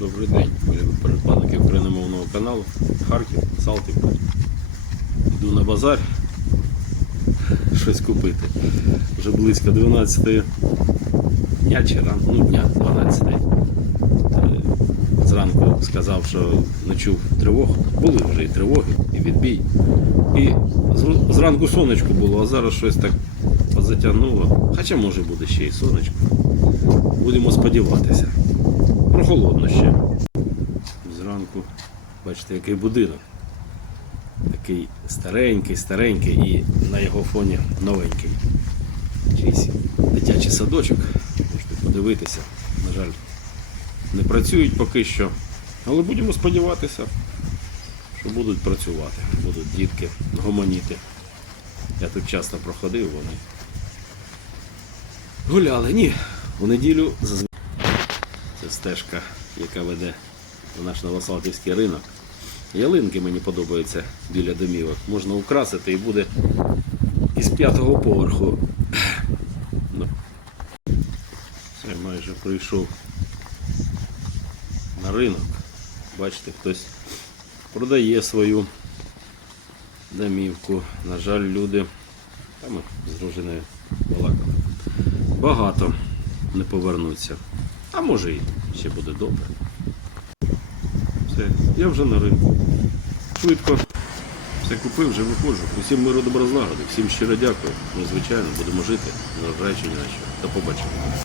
Добрий день, передплатники україномовного каналу. Харків, Салтівка. Йду на базар щось купити. Вже близько 12 дня чи ран, ну дня 12. Е, Зранку сказав, що не чув тривог. Були вже і тривоги, і відбій. І зранку сонечко було, а зараз щось так позатягнуло. Хоча може буде ще й сонечко. Будемо сподіватися. Прохолодно ще. Зранку, бачите, який будинок. Такий старенький, старенький і на його фоні новенький. Чийсь дитячий садочок. Можете подивитися. На жаль, не працюють поки що. Але будемо сподіватися, що будуть працювати. Будуть дітки гомоніти. Я тут часто проходив, вони гуляли. Ні, у неділю зазвичай. Це стежка, яка веде в наш Новосалтівський ринок. Ялинки мені подобаються біля домівок. Можна украсити і буде із п'ятого поверху. Ну, Все, майже прийшов на ринок. Бачите, хтось продає свою домівку. На жаль, люди, та ми з дружиною балакали, багато не повернуться. А може і ще буде добре. Все, я вже на ринку. Швидко. Все купив, вже виходжу. Усім миру доброзлагоди. Всім щиро дякую. Ми, звичайно, будемо жити, незважаючи ні на що. До побачення.